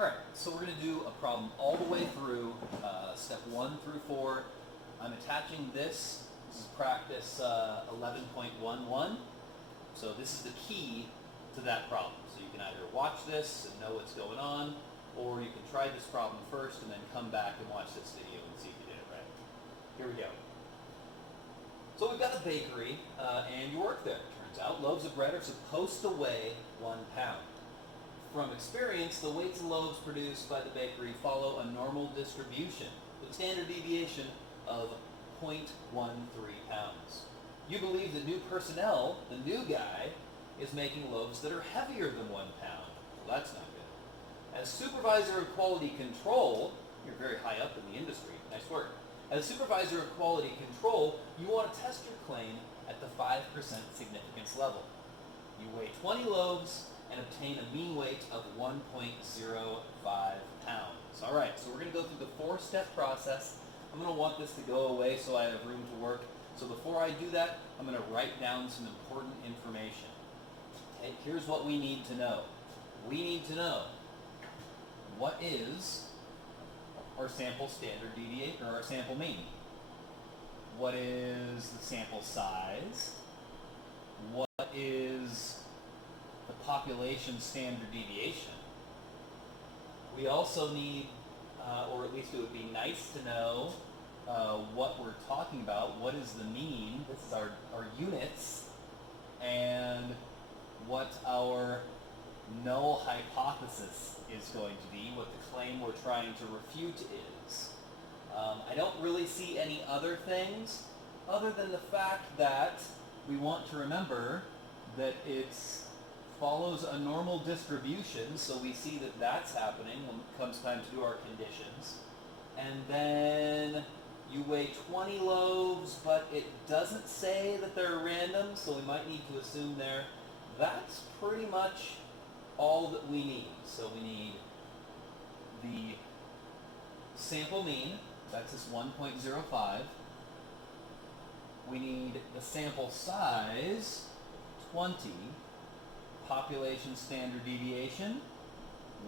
Alright, so we're going to do a problem all the way through, step 1 through 4. I'm attaching this. This is practice 11.11. So this is the key to that problem. So you can either watch this and know what's going on, or you can try this problem first and then come back and watch this video and see if you did it right. Here we go. So we've got a bakery, and you work there. Turns out loaves of bread are supposed to weigh 1 pound. From experience, the weights and loaves produced by the bakery follow a normal distribution with a standard deviation of 0.13 pounds. You believe the new personnel, the new guy, is making loaves that are heavier than 1 pound. Well, that's not good. As supervisor of quality control, you're very high up in the industry. Nice work. As supervisor of quality control, you want to test your claim at the 5% significance level. You weigh 20 loaves and obtain a mean weight of 1.05 pounds. All right, so we're going to go through the 4-step process. I'm going to want this to go away so I have room to work. So before I do that, I'm going to write down some important information. Okay, here's what we need to know. We need to know what is our sample standard deviation, or our sample mean. What is the sample size? What is the population standard deviation? We also need, or at least it would be nice to know what we're talking about. What is the mean? This is our units. And what our null hypothesis is going to be, what the claim we're trying to refute is. I don't really see any other things other than the fact that we want to remember that it follows a normal distribution, so we see that that's happening when it comes time to do our conditions. And then you weigh 20 loaves, but it doesn't say that they're random, so we might need to assume there. That's pretty much all that we need. So we need the sample mean, that's this 1.05. We need the sample size, 20. Population standard deviation,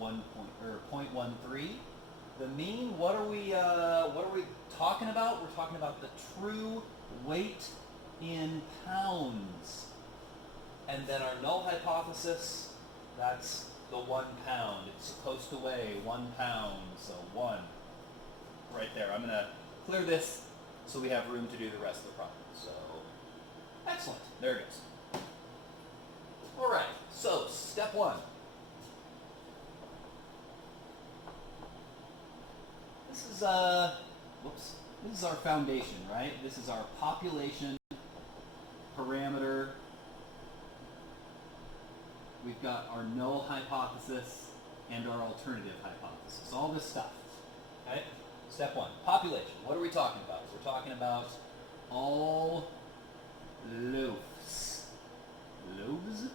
0.13. The mean, what are we talking about? We're talking about the true weight in pounds. And then our null hypothesis, that's the 1 pound. It's supposed to weigh 1 pound, so 1. Right there. I'm going to clear this so we have room to do the rest of the problem. So, excellent. There it goes. All right. So, step 1. This is this is our foundation, right? This is our population parameter. We've got our null hypothesis and our alternative hypothesis. All this stuff. Okay? Step 1. Population. What are we talking about? We're talking about all loaves. Loaves?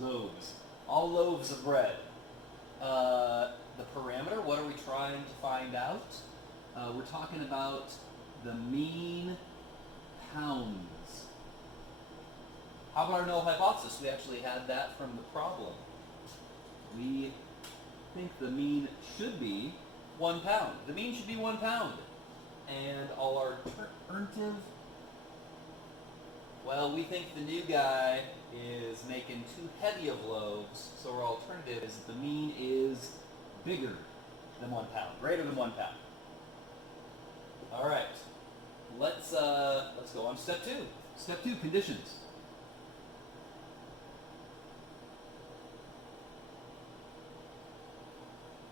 Loaves. All loaves of bread. The parameter, what are we trying to find out? We're talking about the mean pounds. How about our null hypothesis? We actually had that from the problem. We think the mean should be 1 pound. The mean should be 1 pound. And all our alternative, well, we think the new guy is making too heavy of loaves, so our alternative is the mean is bigger than 1 pound, greater than 1 pound. All right, let's go on to step 2. Step 2, conditions.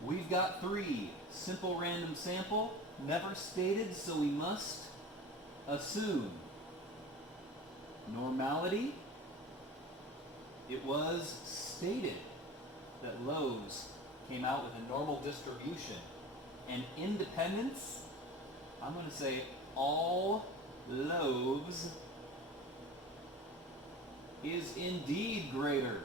We've got 3. Simple random sample, never stated, so we must assume. Normality, it was stated that loaves came out with a normal distribution. And independence, I'm going to say all loaves is indeed greater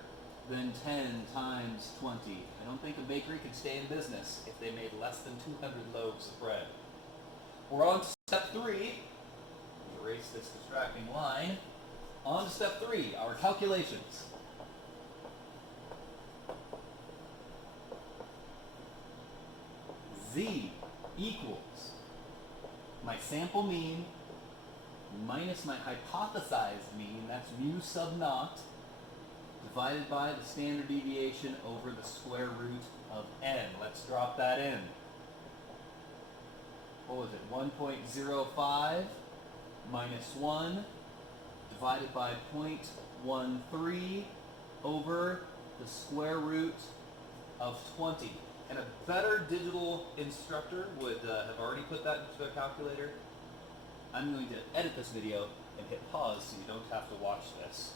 than 10 times 20. I don't think a bakery could stay in business if they made less than 200 loaves of bread. We're on to step 3. Erase this distracting line. On to step 3, our calculations. Z equals my sample mean minus my hypothesized mean, that's mu sub naught, divided by the standard deviation over the square root of n. Let's drop that in. What was it? 1.05 minus 1 divided by 0.13 over the square root of 20. And a better digital instructor would have already put that into their calculator. I'm going to edit this video and hit pause so you don't have to watch this.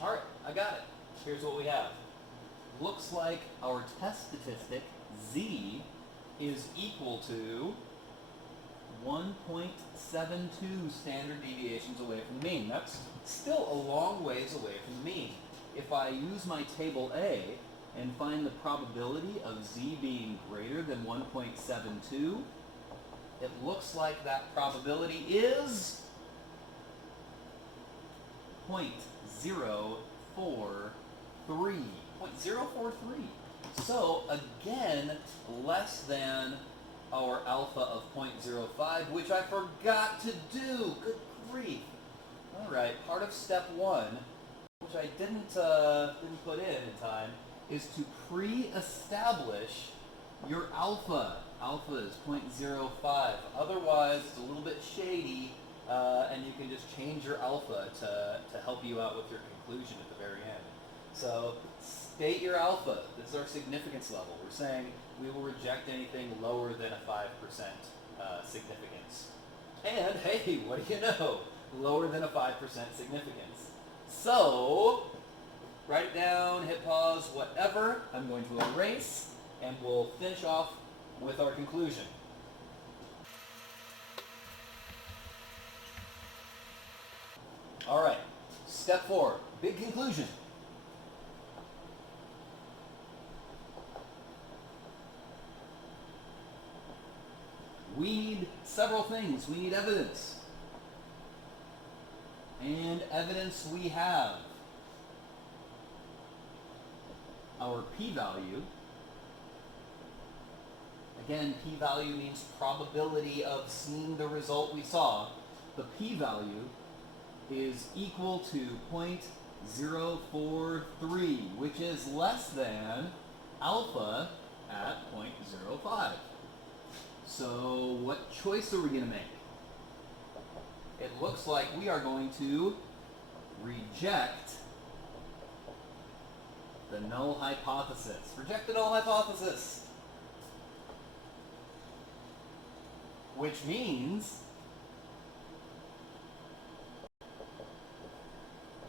Alright, I got it. Here's what we have. Looks like our test statistic, Z, is equal to 1.72 standard deviations away from the mean. That's still a long ways away from the mean. If I use my table A and find the probability of Z being greater than 1.72, it looks like that probability is 0.043. 0.043. So again, less than our alpha of 0.05, which I forgot to do. Good grief. All right, part of step 1, which I didn't put in time, is to pre-establish your alpha. Alpha is 0.05. Otherwise, it's a little bit shady, and you can just change your alpha to help you out with your conclusion at the very end. So state your alpha. This is our significance level. We're saying we will reject anything lower than a 5% significance. And hey, what do you know? Lower than a 5% significance. So write it down, hit pause, whatever. I'm going to erase, and we'll finish off with our conclusion. All right, step 4, big conclusion. We need several things. We need evidence. And evidence we have. Our p-value. Again, p-value means probability of seeing the result we saw. The p-value is equal to 0.043, which is less than alpha at 0.05. So what choice are we going to make? It looks like we are going to reject the null hypothesis. Reject the null hypothesis. Which means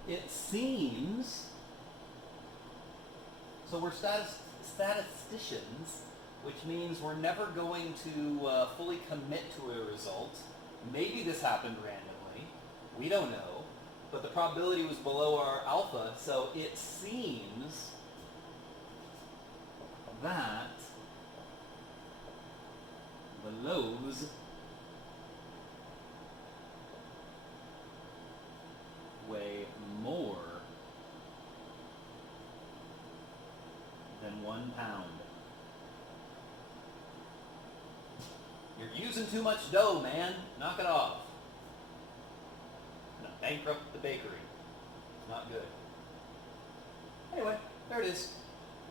it seems, so we're statisticians, which means we're never going to fully commit to a result. Maybe this happened randomly. We don't know. But the probability was below our alpha, so it seems that the lows weigh more than 1 pound. You're using too much dough, man. Knock it off. No, bankrupt the bakery. Not good. Anyway, there it is.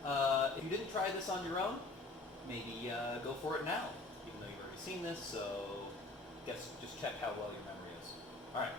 If you didn't try this on your own, maybe go for it now, even though you've already seen this, so just check how well your memory is. All right.